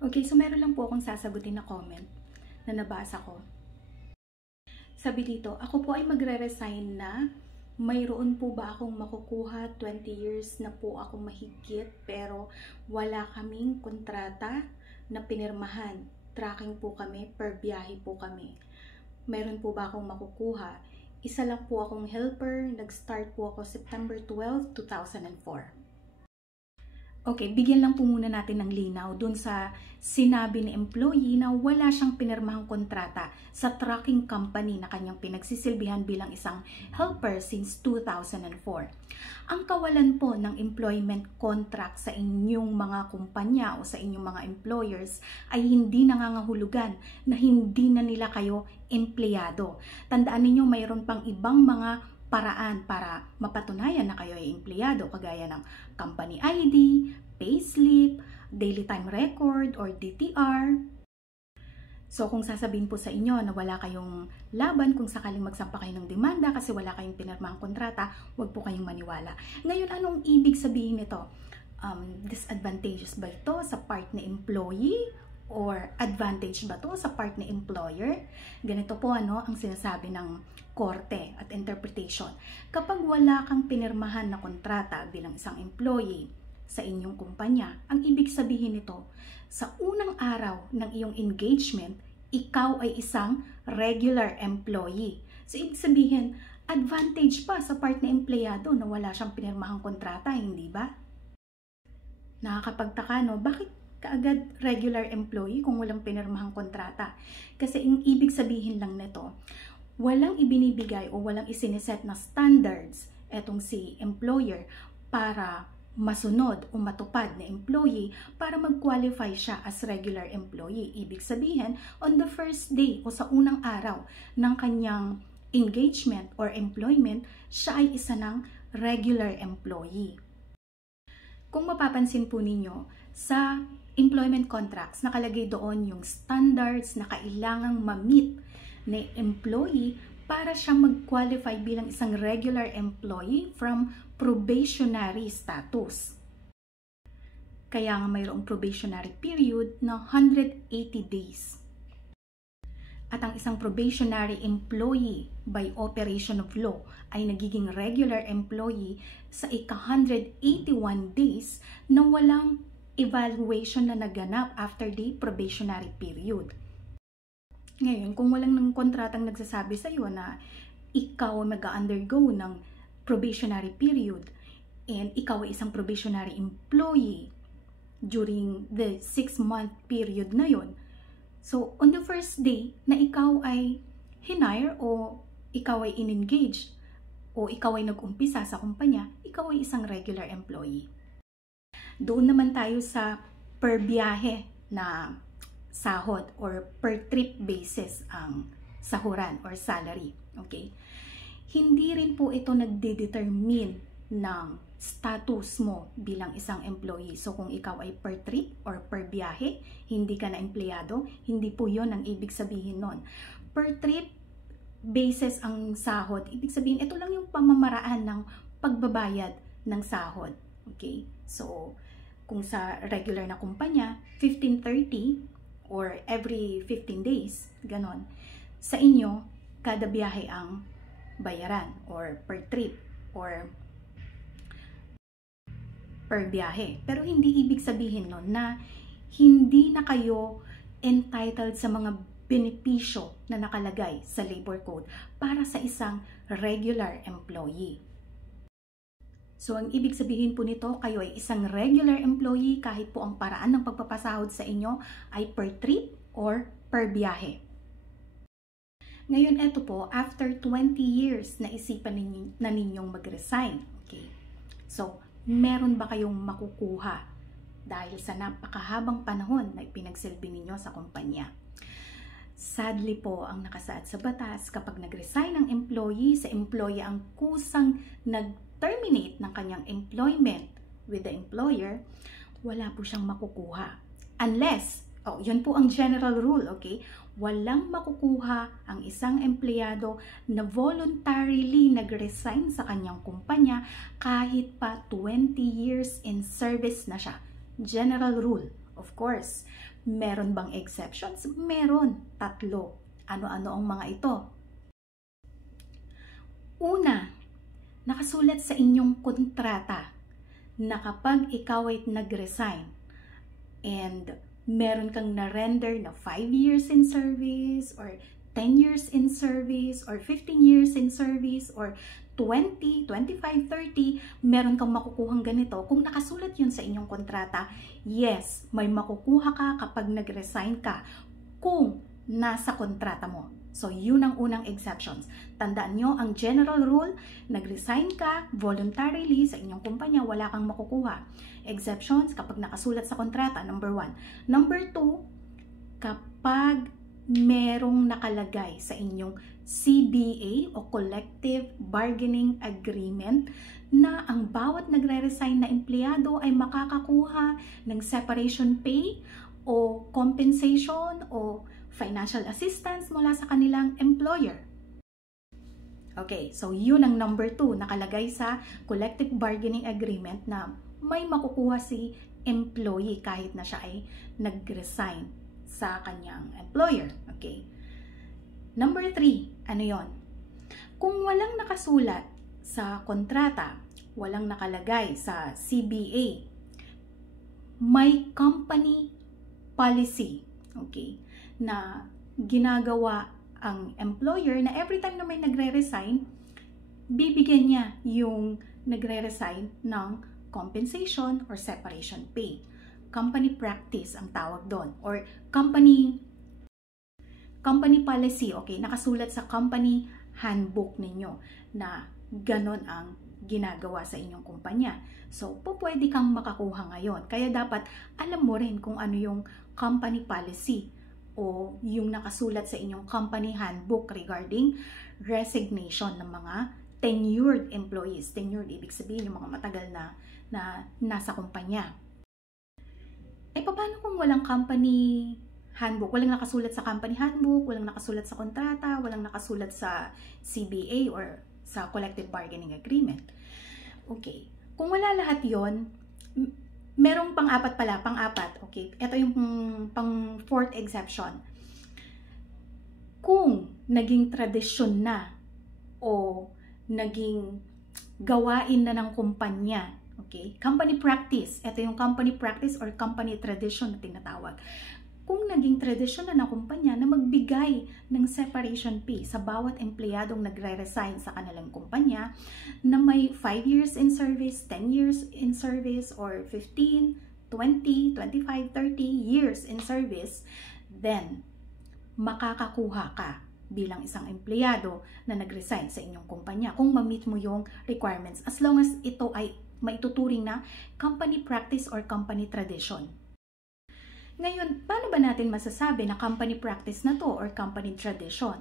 Okay, so meron lang po akong sasagutin na comment na nabasa ko. Sabi dito, ako po ay magre-resign na. Mayroon po ba akong makukuha? 20 years na po ako mahigit pero wala kaming kontrata na pinirmahan. Tracking po kami, per biyahe po kami. Meron po ba akong makukuha? Isa lang po akong helper. Nag-start po ako September 12, 2004. Okay, bigyan lang po muna natin ng linaw dun sa sinabi ni employee na wala siyang pinirmahang kontrata sa trucking company na kanyang pinagsisilbihan bilang isang helper since 2004. Ang kawalan po ng employment contract sa inyong mga kumpanya o sa inyong mga employers ay hindi nangangahulugan na hindi na nila kayo empleyado. Tandaan ninyo, mayroon pang ibang mga paraan para mapatunayan na kayo ay empleyado, kagaya ng company ID, payslip, daily time record, or DTR. So kung sasabihin po sa inyo na wala kayong laban kung sakaling magsampa kayo ng demanda kasi wala kayong pinirmahang kontrata, huwag po kayong maniwala. Ngayon, anong ibig sabihin nito? Disadvantageous ba ito sa part ni employee? Or advantage ba to sa part ni employer? Ganito po ang sinasabi ng korte at interpretation. Kapag wala kang pinirmahan na kontrata bilang isang employee sa inyong kumpanya, ang ibig sabihin nito, sa unang araw ng iyong engagement, ikaw ay isang regular employee. So ibig sabihin, advantage pa sa part na empleyado na wala siyang pinirmahang kontrata, hindi ba? Nakakapagtaka, no? Bakit kaagad regular employee kung walang pinirmahang kontrata? Kasi ang ibig sabihin lang nito, walang ibinibigay o walang isiniset na standards etong si employer para masunod o matupad na employee para mag-qualify siya as regular employee. Ibig sabihin, on the first day o sa unang araw ng kanyang engagement or employment, siya ay isa ng regular employee. Kung mapapansin po ninyo, sa employment contracts, nakalagay doon yung standards na kailangang ma-meet na employee para siya mag-qualify bilang isang regular employee from probationary status. Kaya nga mayroong probationary period na 180 days. At ang isang probationary employee by operation of law ay nagiging regular employee sa ika-181 days na walang evaluation na naganap after the probationary period. Ngayon, kung walang ng kontratang nagsasabi sa iyo na ikaw mag-undergo ng probationary period and ikaw ay isang probationary employee during the 6-month period na yon, so on the first day na ikaw ay hinire o ikaw ay in-engage o ikaw ay nag-umpisa sa kumpanya, ikaw ay isang regular employee. Doon naman tayo sa per biyahe na sahod or per trip basis ang sahuran or salary. Okay? Hindi rin po ito nagde-determine ng status mo bilang isang employee. So kung ikaw ay per trip or per biyahe, hindi ka na empleyado, hindi po yon ang ibig sabihin nun. Per trip basis ang sahod, ibig sabihin ito lang yung pamamaraan ng pagbabayad ng sahod. Okay? So kung sa regular na kumpanya, 15.30 or every 15 days, ganon. Sa inyo, kada biyahe ang bayaran or per trip or per biyahe. Pero hindi ibig sabihin nun na hindi na kayo entitled sa mga benepisyo na nakalagay sa labor code para sa isang regular employee. So, ang ibig sabihin po nito, kayo ay isang regular employee kahit po ang paraan ng pagpapasahod sa inyo ay per trip or per biyahe. Ngayon, eto po, after 20 years na isipan na ninyong mag-resign. Okay? So, meron ba kayong makukuha dahil sa napakahabang panahon na ipinagsilbi ninyo sa kumpanya? Sadly po, ang nakasaad sa batas, kapag nag-resign ang employee, sa employee ang kusang nag-terminate ng kanyang employment with the employer, wala po siyang makukuha. Unless, yun po ang general rule, okay? Walang makukuha ang isang empleyado na voluntarily nag-resign sa kanyang kumpanya kahit pa 20 years in service na siya. General rule, Of course, meron bang exceptions? Meron, 3. Ano-ano ang mga ito? Una, nakasulat sa inyong kontrata na kapag ikaw ay nag-resign and meron kang na-render na 5 years in service or 10 years in service or 15 years in service or 20, 25, 30, meron kang makukuhang ganito. Kung nakasulat yun sa inyong kontrata, yes, may makukuha ka kapag nag-resign ka kung nasa kontrata mo. So, yun ang unang exceptions. Tandaan nyo, ang general rule, nag-resign ka voluntarily sa inyong kumpanya, wala kang makukuha. Exceptions, kapag nakasulat sa kontrata, number 1. Number 2, kapag merong nakalagay sa inyong CBA o Collective Bargaining Agreement na ang bawat nagre-resign na empleyado ay makakakuha ng separation pay o compensation o financial assistance mula sa kanilang employer. Okay, so yun ang number 2, nakalagay sa Collective Bargaining Agreement na may makukuha si employee kahit na siya ay nag-resign sa kanyang employer. Okay. Number 3, ano yon? Kung walang nakasulat sa kontrata, walang nakalagay sa CBA, may company policy, okay, na ginagawa ang employer na every time na may nagre-resign, bibigyan niya yung nagre-resign ng compensation or separation pay. Company practice ang tawag doon, or company policy, okay, nakasulat sa company handbook ninyo na ganon ang ginagawa sa inyong kumpanya. So, pwede kang makakuha ngayon. Kaya dapat alam mo rin kung ano yung company policy o yung nakasulat sa inyong company handbook regarding resignation ng mga tenured employees. Tenured, ibig sabihin yung mga matagal na nasa kumpanya. Paano kung walang company handbook? Walang nakasulat sa company handbook, walang nakasulat sa kontrata, walang nakasulat sa CBA or sa Collective Bargaining Agreement. Okay. Kung wala lahat yon, merong pang-apat pala, pang-apat. Okay. Ito yung pang-4th exception. Kung naging tradisyon na o naging gawain na ng kumpanya, okay, company practice, ito yung company practice or company tradition na tinatawag. Kung naging tradisyon na ng kumpanya na magbigay ng separation pay sa bawat empleyadong nagre-resign sa kanilang kumpanya na may 5 years in service, 10 years in service, or 15, 20, 25, 30 years in service, then makakakuha ka bilang isang empleyado na nag-resign sa inyong kumpanya kung ma-meet mo yung requirements as long as ito ay maituturing na company practice or company tradition. Ngayon, paano ba natin masasabi na company practice na to or company tradition?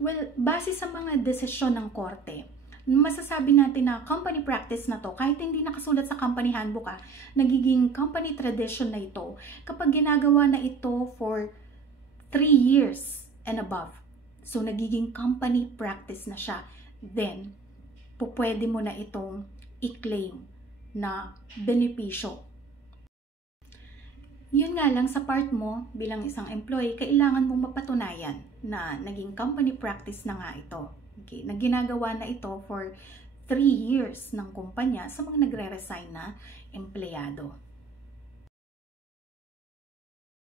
Well, base sa mga desisyon ng korte, masasabi natin na company practice na to, kahit hindi nakasulat sa company handbook, nagiging company tradition na ito kapag ginagawa na ito for 3 years and above. So, nagiging company practice na siya. Then, pwede mo na itong i-claim na benepisyo. Yun nga lang, sa part mo bilang isang employee, kailangan mong mapatunayan na naging company practice na nga ito. Okay? Na ginagawa na ito for 3 years ng kumpanya sa mga nagre-resign na empleyado.